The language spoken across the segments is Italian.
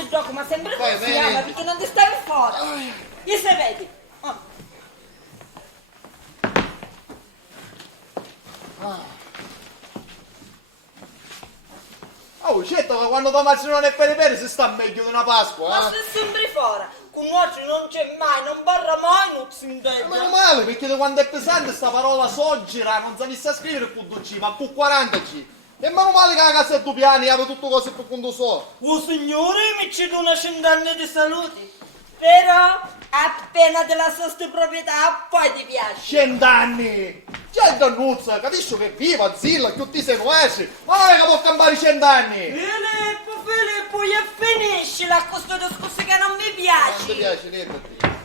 il gioco, ma sempre Vai, così, vieni. ma perché non ti stavi fuori? Io se vedi. Oh, certo che quando Tommaso non è per si sta meglio di una Pasqua, Ma sei sempre fuori. Con oggi non c'è mai, non parla mai, non si intende. Meno male, perché da quando è pesante sta parola soggira, non sapessi scrivere con 2G, ma con 40G. E meno male che la casa è due piani, aveva tutto cose per conto so. Oh signore, mi c'è una 100 anni di salute. Però appena te la sosta proprietà, poi ti piace. 100 anni! 100 annuzza, capisci che viva, zilla, tutti sei nuovi, ma non è che può cambiare 100 anni! Filippo, io finisci la questo discorso che non mi Non ti piace. piace niente a te.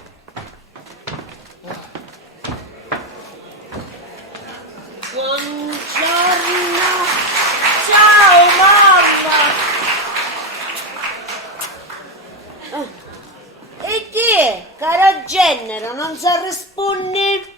Buongiorno. Ciao mamma. E chi è? Cara Genero, non sa rispondere?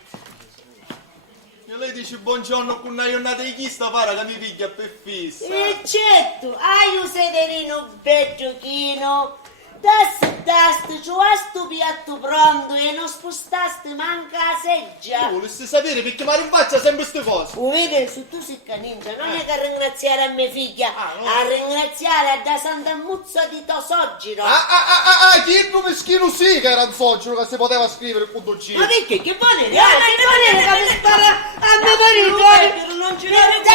E lei dice buongiorno con una giornata di chi sta para che mi piglia per fissa. E certo, hai un sederino bel giochino. Dasti, ci va sto piatto pronto e non spostaste manca la seggia. Volessi sapere perché mi rinfaccia sempre queste cose. Vedi, se tu sei caningia, non è che a ringraziare a mia figlia, no. a ringraziare a da Santa Muzza di Tosogiro. Chi come schino sì che era un soggero che si poteva scrivere con 2G. Ma perché? Che vuole? Che mi spara a mio marito? Non ci 20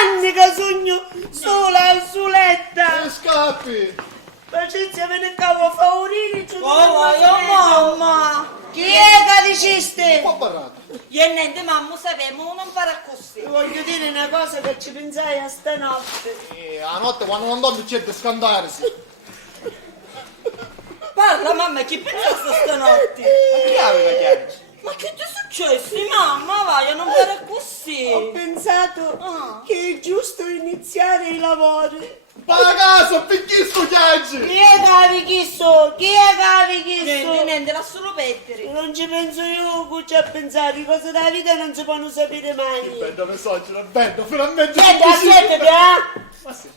anni che sogno sola e soletta. E scappi. Pacizia me ne cavo favoriti. Oh, io mamma. Chi è che diceste? Un po' barrato. Io e niente mamma sappiamo non fare così. Ti voglio dire una cosa che ci pensai a stanotte. A notte quando non dormi c'è da scandarsi. Parla mamma, chi pensasse stanotte? Ma chi aveva chiaro? Ma che ti è successo mamma? Vai a non fare così. Ho pensato che è giusto iniziare i lavori. Ma a casa, perché sto chiaggi? Chi è che avevi chiesto? Chi è che avevi Niente, la solo pettere. Non ci penso io, cucci a pensare, cose della vita non si possono sapere mai. Bello messaggio, bello, finalmente. Siete, Ma sì.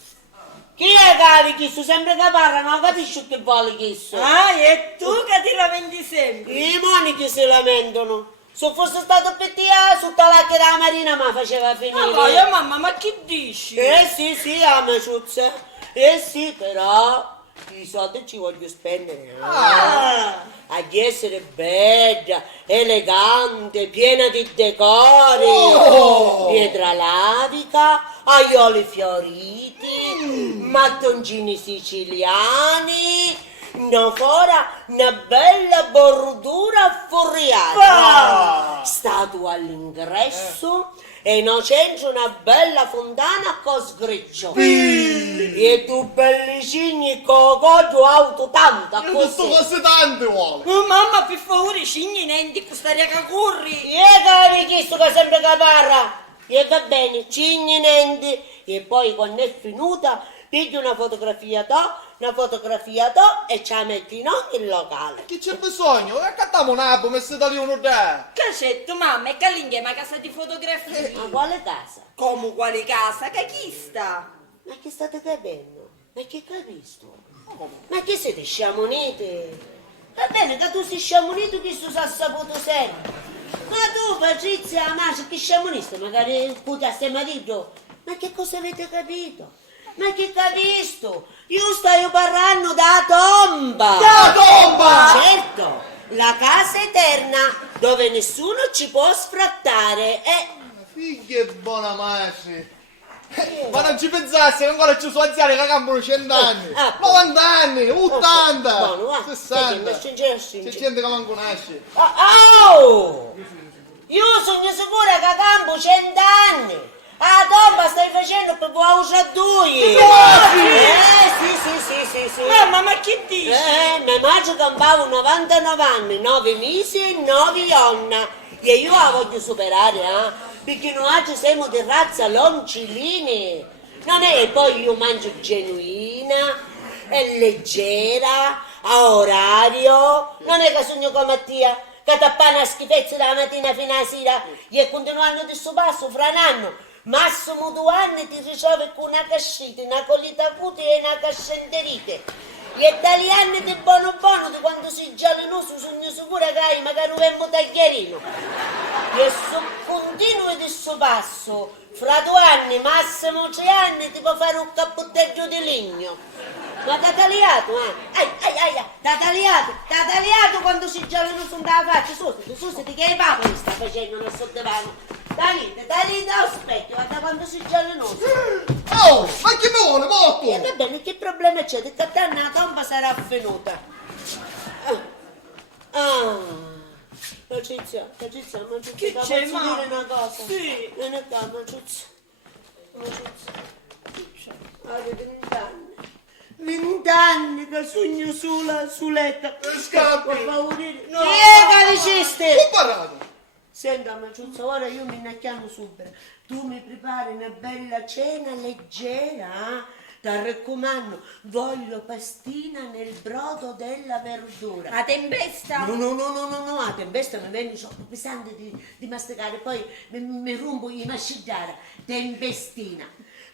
chi è che avevi chiesto? Sempre che parla, non capisci che vuole chiesto. Ah, e tu che ti lamenti sempre. I monichi si lamentano. Se fosse stato per te, tutta la che la Marina mi faceva finire. Ma vai, mamma, ma che dici? Sì, amiciuzza. Sì, però i soldi ci voglio spendere. A di essere bella, elegante, piena di decori, pietra lavica, aioli fioriti, mattoncini siciliani. No, fora una bella bordura furiata, statua all'ingresso e in centro una bella fontana con sgriccio. E tu bellicini cocoggio auto tanta Io tutto così. cose tante vuole. Oh, mamma, per favore, scegli niente, quest'aria che corri. E che avevi chiesto che sempre che parla? E va bene, cigni niente. E poi quando è finita pigli una fotografia e ce la metti in ogni locale. Che c'è bisogno? Accattiamo un album e se da lì uno da. Cacetto, mamma, e che l'inghiema casa di fotografie. Ma quale casa? Come quale casa? Che chi sta? Ma che state capendo? Ma che capisco? Ma che siete sciamoniti? Va bene che tu sei sciamonito che tu sei saputo sempre. Ma tu Patrizia, ma che sciamonista? Magari puta stai marito. Ma che cosa avete capito? Ma che capisco? Io sto parlando da tomba. Da tomba! Certo, la casa eterna dove nessuno ci può sfrattare. Figlia e buona madre. Ma non ci pensassi che ancora ci sono anziani che cambiano 100 anni, 90 anni, 80, Buono, va. 60. C'è C'è gente che non conosce. Oh! Io sono sicura che campo 100 anni. Ah, tomba stai facendo per usare due. Sì. Mamma, ma che dici? Mia madre campava 99 anni, 9 mesi e 9 giorni. E io la voglio superare, perché noi siamo di razza loncilini. Non è che poi io mangio genuina, è leggera, a orario. Non è che sogno come Mattia, che tappare una schifezza dalla mattina fino alla sera e continuando di sto passo fra un anno. Massimo 2 anni ti riceve con una cascita, una colita acuta e una cascenterite. Gli italiani di buono buono, di quando si giallinoso, sogno sicuro che hai magari un tagliarino. E su continuo di suo passo, fra 2 anni, massimo 3 anni, ti può fare un cappotteggio di legno. Ma t'ha tagliato, t'ha tagliato quando si giallinoso andava a faccia. Susiti, che hai papo che sta facendo nel sottopano? Tagliate allo specchio, guarda quando si giallinoso. Oh, ma che mi vuole, molto? E va bene, che problema c'è? Che tanto la tomba sarà avvenuta. Patrizia, ma Che ti c'è, posso mamma? dire una cosa? Sì. Vieni qua, Patrizia. Avete 20 anni. 20 anni che sogno sulla suletta. Scappi. Per favorire. No. Calicisti! Ho parato. Senta, Maciuzza, ora io mi innacchiamo subito. Tu mi prepari una bella cena leggera, ti raccomando, voglio pastina nel brodo della verdura. La tempesta? No, la tempesta mi viene troppo pesante di masticare, poi mi rompo di mascigare. Tempestina.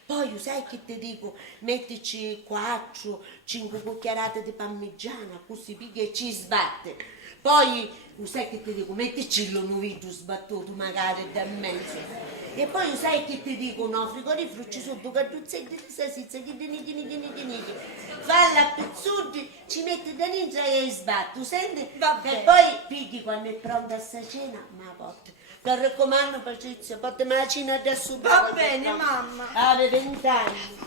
Poi sai che ti dico? Mettici 4-5 cucchiarate di parmigiana, così picchia e ci sbatte. Poi, sai che ti dico? Mettici l'onovito sbattuto magari da mezzo. E poi sai che ti dico? No, frigorifero ci sono due cartuzzetti di salsiccia, chini. Falla a pezzuti, ci metti da ninja e sbatto, senti? Vabbè. E poi pigli quando è pronta sta cena, ma porta. Ti raccomando, Patrizia, portami la cena adesso. Va bene, mamma. Aveva 20 anni.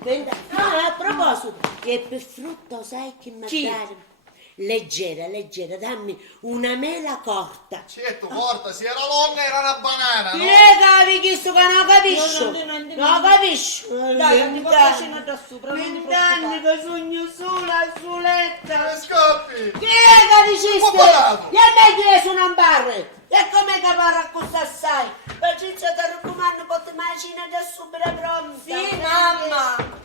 20 anni. Ah, a proposito, e per frutto sai che mi Chi? dare? Leggera, dammi una mela corta. Certo, porta, se era lunga era una banana, no? Capi questo che non capisco. Non capisco. Dai, non ti porto la cena da sopra, non ti 20 anni preoccupare. che sogno sola suletta. Scappi. Che è che diceste? Ho parato. E a me che sono un bar. E come che parla così assai? Patrizia, ti raccomando, portami la cena da subito pronta. Sì, mamma.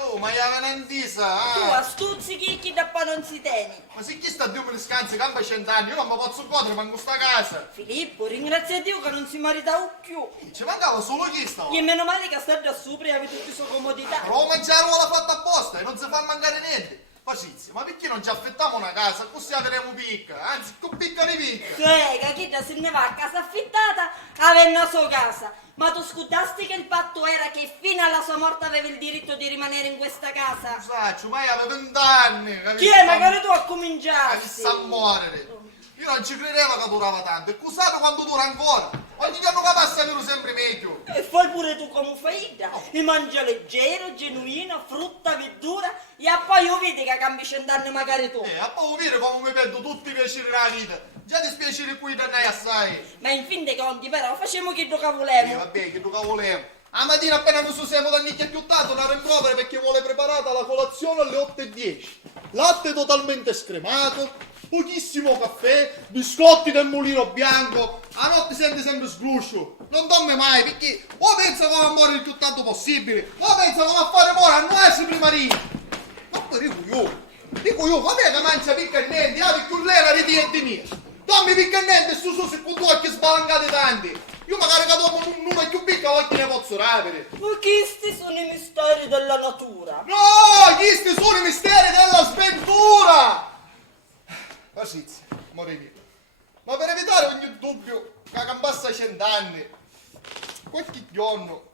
Oh, ma è una nandisa, Tu ah. a stuzzichi chi da qua non si tieni. Ma se chi sta a 2 mi scansi, campa 100 anni, io non mi posso godere, manco sta casa. Filippo, ringrazia Dio che non si marita più. Ci mancava solo chi sta. E meno male che sta da sopra e avete tutte sue comodità. Però mangiare la fatta apposta e non si fa mancare niente. Pacizia, ma perché non ci affittiamo una casa? Così avremo picca, anzi, con picca di picca. Che chi da se ne va a casa affittata aveva la sua casa. Ma tu scudasti che il patto era che fino alla sua morte aveva il diritto di rimanere in questa casa? Saccio, ma io avevo 20 anni. Chi è? Magari tu a cominciare. Sta a morire. Io non ci credevo che durava tanto. E scusate quando dura ancora. Ogni giorno che passa dura sempre meglio. E fai pure tu come fai? E mangia leggero, genuino, frutta, verdura. E poi io vedi che cambi 100 anni magari tu. A poi vedere come mi perdo tutti i piaceri della vita. Già ti spiaceri qui da noi assai. Ma in fin dei conti però facciamo che che volemo. Vabbè, che tu che volevo. A mattina appena mi siamo da nicchia più tanto la rimprovera perché vuole preparata la colazione alle 8:10. Latte totalmente scremato, pochissimo caffè, biscotti del mulino bianco. A notte sente sempre sgruscio. Non dorme mai perché o pensa come a morire il più tanto possibile, o pensa come a fare muore a nuoversi prima di. Ma poi dico io, vabbè che mangia piccannenti, perché lei la ritiene mia. Dammi piccannenti e su se con due occhi spalancati tanti. Io magari che dopo non è più picca oggi ne posso rapere. Ma questi sono i misteri della natura. No, questi sono i misteri della sventura. Pacizia, morire. Ma per evitare ogni dubbio che campassa 100 anni, qualche giorno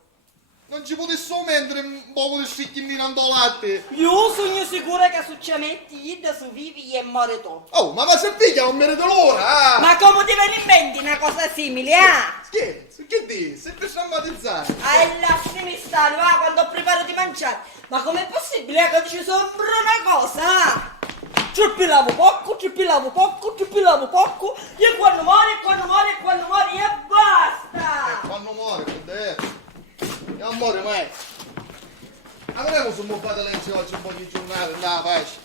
non ci potessimo mettere un po' di scicchini andò latte. Io sono sicura che su ciametti da su vivi e muore tu. Oh, ma se figlia non merito l'ora, Ma come ti viene in mente una cosa simile, ah? Scherzo, che dici? Sempre sciammatizzare. Lasciami stare, va, quando preparo di mangiare. Ma com'è possibile che ci sembra una cosa, ah? Ci pilavo poco, e quando muore, e basta! Quando muore, non muore mai. Avremo su un po' di legge oggi, un po' di giornate, andava pace.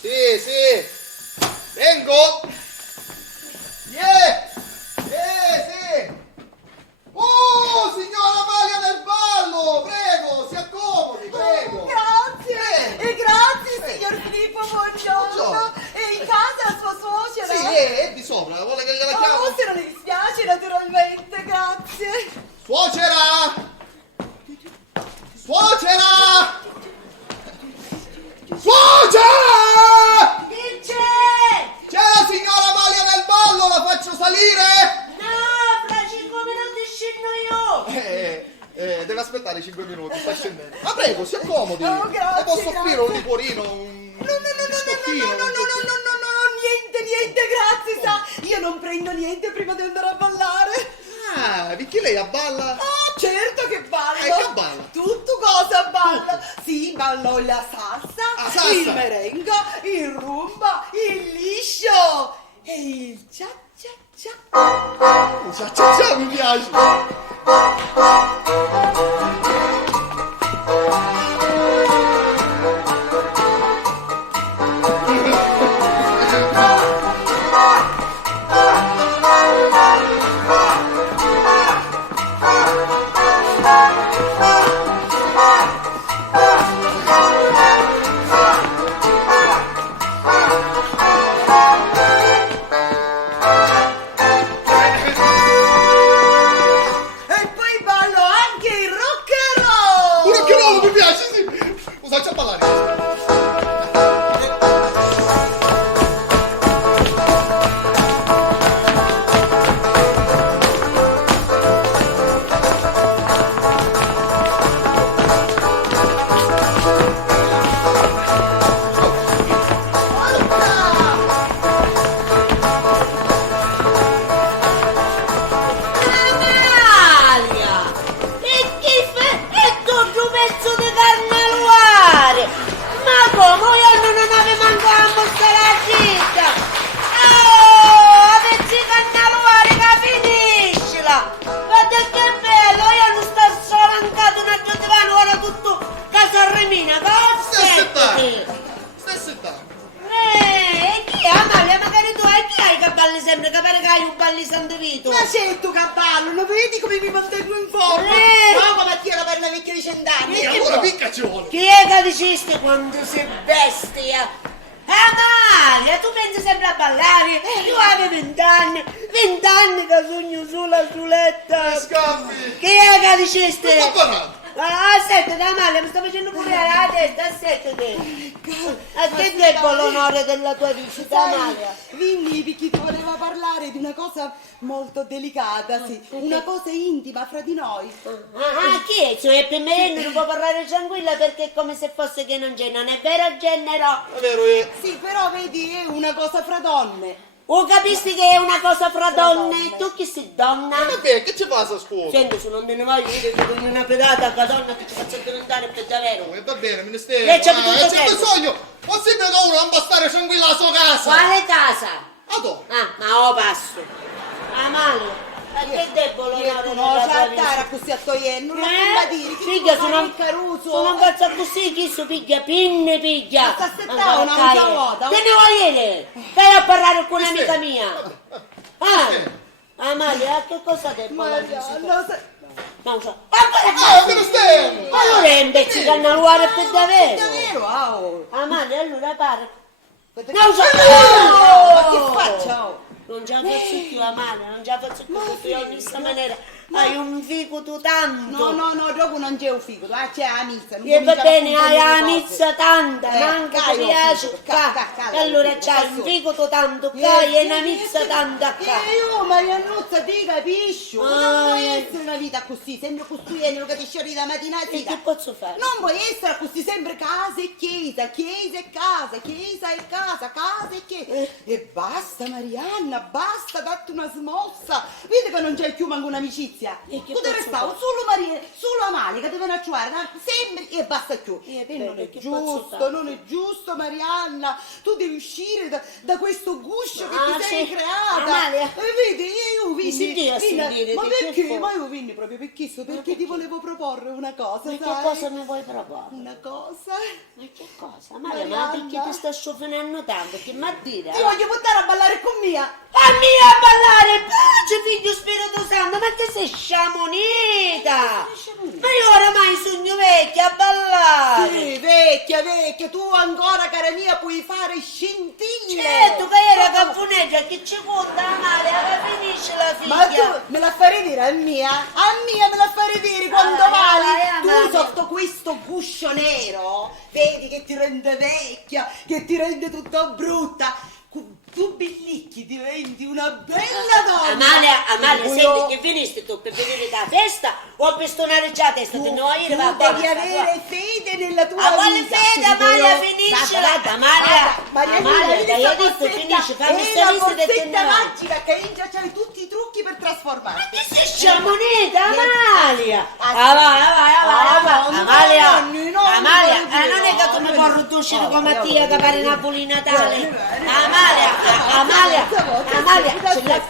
Sì. Vengo. Sì. Oh, signora Maria del Ballo, prego, si accomodi, prego. Grazie, Prego. e grazie signor Filippo, buongiorno. Buongiorno. E in casa sua Suocera! Suocera! Suocera! Chi c'è? C'è la signora Amalia nel ballo, la faccio salire? No, fra 5 minuti scendo io. Deve aspettare 5 minuti, sta scendendo. Ma prego, si accomodi. Oh, grazie, Le posso offrire un grazie. liquorino, un No, biscottino, un niente, grazie, sa. Io non prendo niente prima di andare a ballare. Ah, perché lei abballa? Ah, certo che ballo. Che balla? Tutto cosa ballo? Sì, ballo la salsa, Ah, salsa. il merengue, il rumba, il liscio e il cia cia cia. Ciao, mi piace. E poi ballo anche il rock and roll. Un rock'n'roll mi piace, sì. Lo faccio a ballare. Amalia! E che fai? E tutto un pezzo di carnaluare! Ma come? Io non avevo manco la busta la città! Oh! Pezzi di carnaluare che finiscila! Guarda che bello! Io non sto solo andato un altro divano, ora tutto casa remina! Aspettati! Stesse tanto. E chi è Amalia? Magari tu e chi hai che balli sempre? Che pare che hai un balli santo vito! Ma certo che ballo, non vedi come mi mantengo in forma? No, come Mattia per la vecchia di 100 anni. E allora picca ci vuole. Chi è che dicesti quando sei bestia? Amalia, tu pensi sempre a ballare? Tu avevi 20 anni che sogno sulla suletta. Scambi. Chi è che dicesti? Sto parlando. Aspetta, Amalia, mi sta facendo pure la testa, aspetta te. A che debbo l'onore della tua visita, Amalia? Vinni perché ti voleva parlare di una cosa molto delicata, sì, una cosa intima fra di noi. Chi è? Cioè, per me non può parlare tranquilla perché è come se fosse che non c'è, non è vero, Genero? È vero, Sì, però vedi, è una cosa fra donne. O capisci che è una cosa fra donne? Tu chi sei donna? Vabbè, che ci passa a scuola? Senti, se non te ne voglio, io ti do una pedata a donna che ci faccio diventare per davvero. Va bene, ministero. Lei c'ha tutto c'è tempo. bisogno. Possibile che uno non può stare tranquilla alla sua casa? Quale casa? Adò. Ah, ma ho passo. Amalia, ma che debbo l'onore Io della non tua c'è visita? a così a togliere, non lo può dire. Figlia, sono il caruso. sono un cazzo così, chi su piglia, pinne piglia. Ma sta aspettando Ancora una caie. cosa vuota. Te ne vuoi dire? Vai a parlare con Mister. un'amica mia. Ah, Amalia, che cosa debbo la visita? Non so. Ah, ministero. Allora è invece che hanno luare per davvero. Davvero, ah, oh. Amalia, allora pare. Ma Non so. che faccio? Non ce la faccio più, Amalia, non ce la faccio più perché io in questa maniera hai un figo tu tanto. No, dopo non c'è un figo, c'è la mizza. E va bene, hai la mizza tanta, manca cai, ti oh, piace figo, qua. cala, E allora figo, c'hai passo. un figo tu tanto qua e una mizza tanta qua. Io, Mariannuzza, ti capisci? Non può Ah, essere una vita così, sempre costruendo che ti sciori da mattina a E che sera. posso fare? Non può essere così sempre casa e chiesa, chiesa e casa, chiesa e casa, casa e chiesa. E basta Marianna, basta, datti una smossa. Vedi che non c'è più manco un'amicizia. E che Tu devi posso stare fare? solo Maria, solo Amalia che devono acciuare sempre e basta più. E E non bene, è che posso giusto, fare? non è giusto Marianna. Tu devi uscire da questo guscio che Ah, ti sei sì. creata. Amalia. E vedi, io vinni. Senti a sentire, ma che perché? fu? Ma io vinni proprio per questo, perché ti volevo proporre una cosa, Ma che sai? cosa mi vuoi proporre? Una cosa? Ma che cosa? Amalia, ma Marianna. perché ti sta sciofinando tanto? Che ma dire? Ti voglio portare a ballare con Mia. A mia a ballare, pace figlio Spirito Santo, ma che sei sei sciamonita! Ma io oramai sogno vecchia a ballare! Sì, vecchia, tu ancora, cara mia, puoi fare scintille! Certo, che era caponeggia, che ci conta male, che finisce la figlia! Ma tu me la fai vedere a mia me la fai vedere quando vali? Tu mamma. sotto questo guscio nero, vedi che ti rende vecchia, che ti rende tutta brutta. Tu bellicchi diventi una bella donna. Amalia, Io- senti che veniste tu per venire da festa o per stonare già testa? Tu, Che no, io tu va bene. devi avere fede nella tua Ma quale vita. fede, ti dico Amalia, io. finisce Guarda, Amalia, Marianina, Amalia, vedi dai, sta ho detto, borsetta? finisce, fammi È sta la lista del borsetta tenore. magica che in già c'hai tutti i trucchi per trasformarti. Che sei sciamoneta, Amalia! Ah, sì. Amalia, no, Amalia, non non è che tu mi puoi riducere come Mattia che pare Napoli Natale. Bene. Amalia, ce l'hai.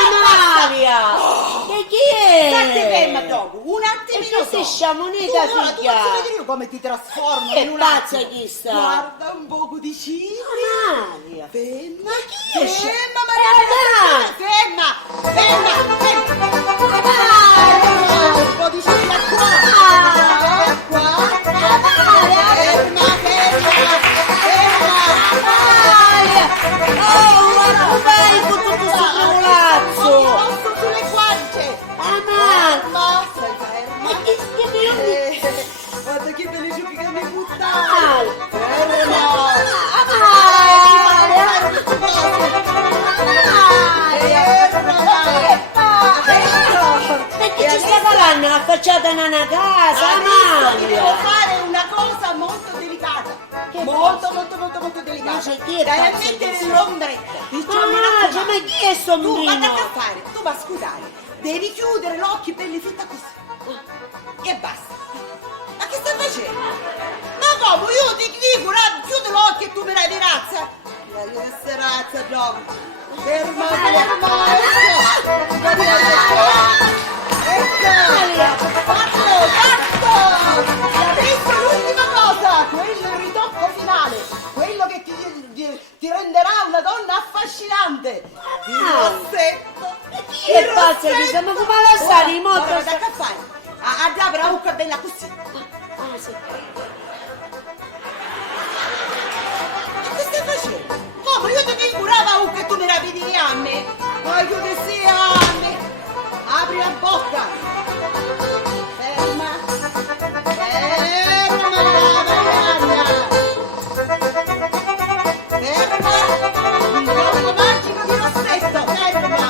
Amalia! E chi è? State ferma dopo, un attimino E tu sei dopo. sciamoneta, Tu non figlia. posso vedere io come ti trasformo Che in un pazza attimo. chi sta? Guarda un poco di cibi. Amalia! Ferma, chi è ferma Marianina, ferma. Un po' di cibi qua. Oh, ma tu vai con tutto questo culazzo! Posso sulle guance. Amalia! Ferma, stai ferma. Ma che schifo! Guarda che belle ciucche che mi buttai. Amalia! Perché ci sta parlando affacciata in una casa, Adesso ti devo Amalia? fare una cosa molto delicata. Che Molto delicata. Ma c'è chi è Dai a pazzo mettere che l'ombretta. Amalia, ma chi è Tu guarda sombrino? che fare, tu va a scusare. Devi chiudere l'occhio belli fitta così. E basta. Ma che stai facendo? Ma come? Io ti dico, chiudi l'occhio e tu me la razza. La razza dopo. Ferma. Ecco. Fatto. Adesso l'ultima cosa, quello è il ritocco finale. Quello che ti renderà una donna affascinante. Il rossetto. Chi è pazza che sta? Ma come la sa di Ora molto? da che fare? A già però una bella così. Ah, sì. Ma che stai facendo? Come? Io ti curava che tu me la vedi a me. Voglio che sia a me. Apri la bocca. Ferma. Marianna. Ferma. Il gioco magico di rossetto. Ferma.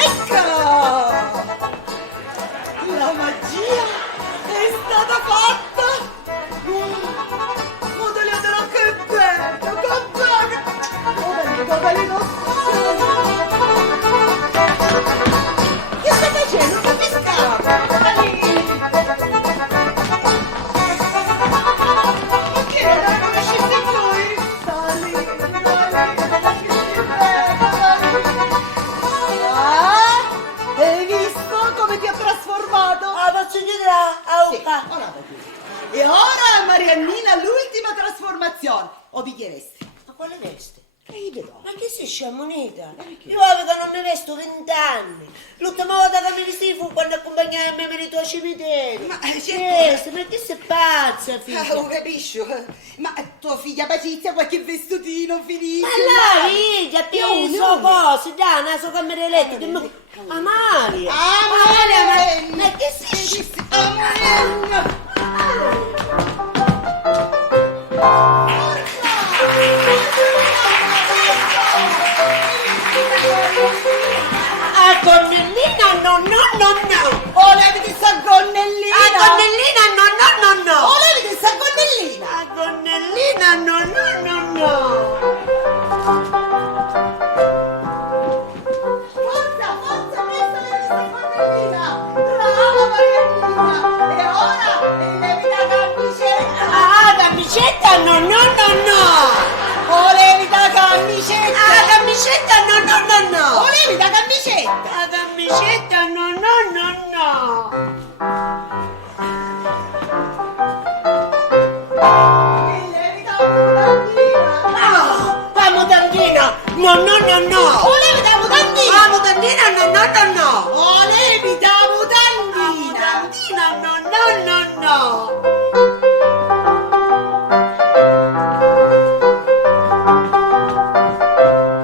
Ecco! La magia è stata fatta! Modello che bello! Modello! Che stai facendo? Non ti scappa! Perché non la conoscete voi? Hai visto come ti ha trasformato? Ah, posso chiudere a Sì, Uca? ora va chiuso. E ora, Mariannina, l'ultima trasformazione. O picchieresti? Ma quale veste? Che io vedo? Ma che sei sciamoneta? Io avevo che non mi vesto 20 anni. L'ultima volta che mi vestivi fu quando accompagnai mio marito al cimitero. Ma, certo. Ma che sei pazza, figlia? Oh, capisci? Ma tua figlia Patrizia qualche vestutino finisce? Ma la figlia, penso cose, dai, una sua camera elettrica. Amalia! Amalia! Ma che sei Amalia! A gonnellina no. Oh, leviti sta gonnellina! A gonnellina no. Oh, leviti sta gonnellina! A gonnellina no. Forza, presto leviti sta gonnellina! Brava Mariannina! E ora levi la camicetta! Ah, camicetta no. Oh, levi la camicetta! Ah, camicetta no. Oh, levi la camicetta! Ah, camicetta no. Levi la no, no, no, no. Volevi da mutandina. La mutandina no, no, no, no. Volevi da mutandina. Mutandina no, no, no, no.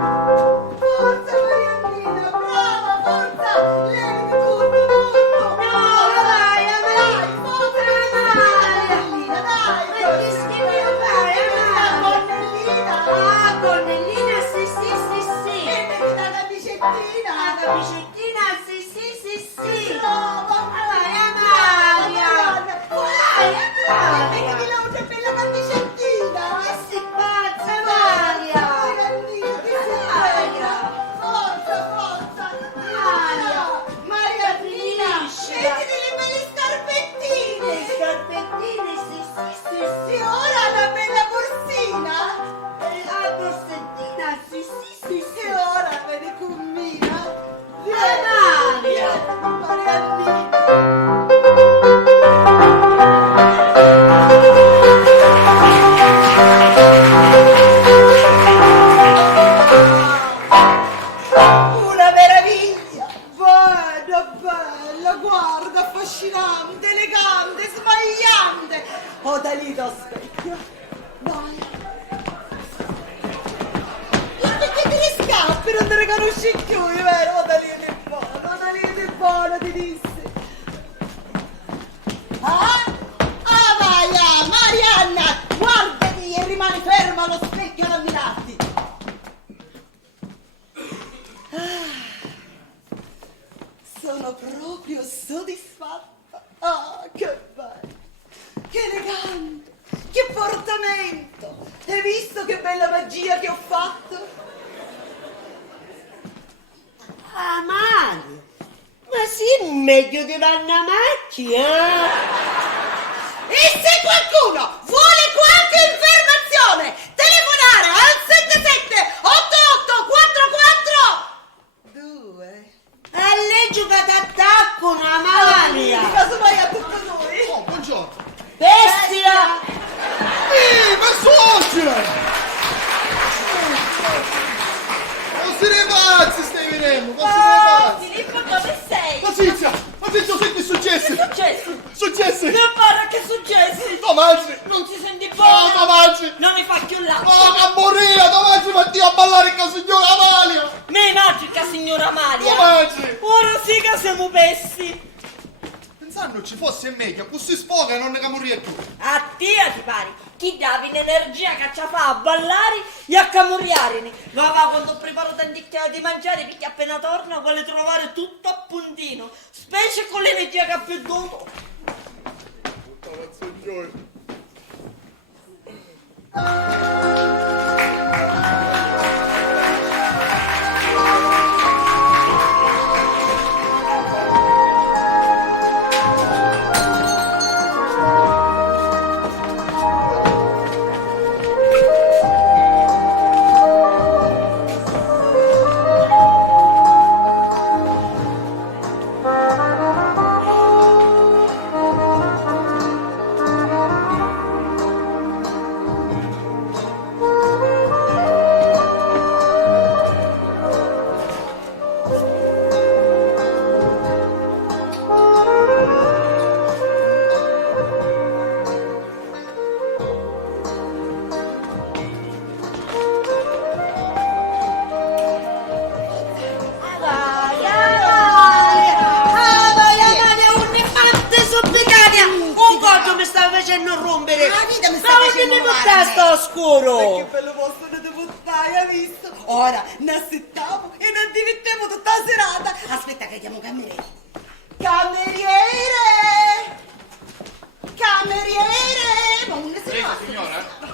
Forza Mariannina, brava, forza. Levi tutto, tutto. No, dai, forza Mariannina, dai. Ma che schifo fai, Cornellina. Ah, Cornellina, sì, sì, sì, sì. E metti la camicettina. La camicettina, sì, sì, sì, sì. Brava, Vai, Amalia. Vai, Amalia. Mettiti la bella camicettina. Che sei pazza, Amalia. Mariannina, che sei bella. Forza, forza. Mariannina, Finisce. mettiti le belle scarpettine. Le scarpettine, sì, sì, sì, sì. E ora la bella borsina. La borsettina, sì, sì, sì, sì. E ora la medicummina. Amalia. Mariannina. Una meraviglia! Bella, bella, guarda, affascinante, elegante, smagliante! Oh, da lì da specchio! Dai! Perché te ne scappi? Non te ne conosci più, vero? Oh, da lì è buono, ti disse! Ah! Ah, vai, ah, Marianna! Guardati e rimani ferma allo specchio ad ammirarti! Sono proprio soddisfatta. Ah, che bello, che elegante, che portamento. Hai visto che bella magia che ho fatto? Amalia. Ma sì, meglio di un'Anna Macchia. E se qualcuno vuole qualche informazione, telefonare al 77 88 44 2. A lei giocate a attacco, Amalia. Casomai a tutto noi. Oh, buongiorno. Bestia. Ma suocera! Ma se ne pazzi stai venendo, ma se ne pazzi! Filippo, dove sei? Ma zitto, senti successi! Che è successo? Successi! Non parla che è successo? Tomaggi! Non si sente Oh, buono? Tomaggi! Non ne fa più là. Oh, che morire! Tomaggi, metti a ballare con signora Amalia! Me magica, signora Amalia. Tomaggi! Ora sì che siamo pessi. Pensando ci fosse meglio, così sfoga e non ne camurria più! A te ti pare? Chi davi l'energia che ci fa a ballare e a camurriare? Va, quando preparo tanticchia di mangiare, perché appena torno vuole trovare tutto a puntino, specie con l'energia che ha perduto. Signore! facendo rompere. La vita mi sta Stavo facendo tenendo male a me. testa oscuro. Che bello posto di buttare, hai visto? Ora ne assettavo e non ti mettevo tutta la serata. Aspetta che chiamo cameriere. Cameriere! Cameriere! Ma non Prego, signora?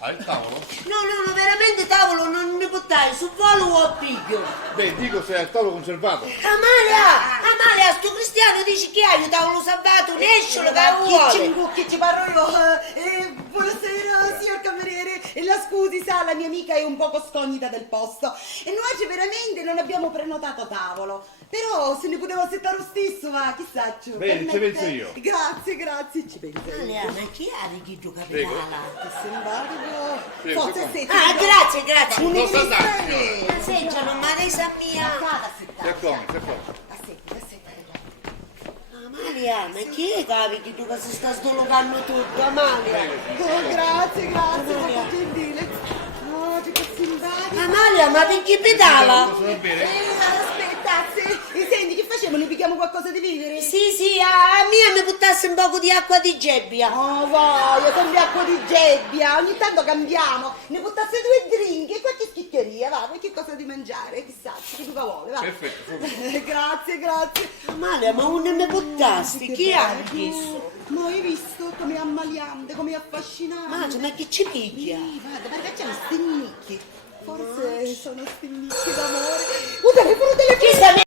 Al tavolo? No, veramente tavolo non ne buttare, su volo o a piglio. Beh, dico se è al tavolo conservato. Amalia, sto cristiano dici che hai un tavolo salvato, nescelo Che ci parlo io? Buonasera, signor cameriere. La scusi, sa, la mia amica è un poco scognita del posto e noi oggi veramente non abbiamo prenotato tavolo. Però se ne poteva assettare lo stesso, va, chissà. Bene, ci penso io. Grazie, ci penso io. Amalia, ma chi ha di chi tu Prego. capitale? Che simpatico. Forse sei. Ah, grazie, grazie. Non Lo devi sta stare. Ma senti, non mi resa mia. Amalia, ma chi è capiti tu che si sta sdolocando tutto, Amalia? Oh, grazie, molto gentile. Oh, che simpatico. Amalia, ma per chi pedala? Aspetta, senti, che facciamo? Ne picchiamo qualcosa di vivere? Sì, a mia mi buttasse un poco di acqua di gebbia. Oh, voglio, sempre acqua di gebbia. Ogni tanto cambiamo. Ne buttasse 2 drink e qualche schiccheria, va, qualche cosa di mangiare, chissà, che tu vuole, va. Perfetto. Grazie. Amalia, ma non mi buttasti? Chi ha chiesto? Ma hai visto come è ammaliante, come è affascinante? Ma chi ci picchia? Guarda, perché c'è sti nicchi. Forse sono sti nicchi d'amore. Un telefono, Chi sa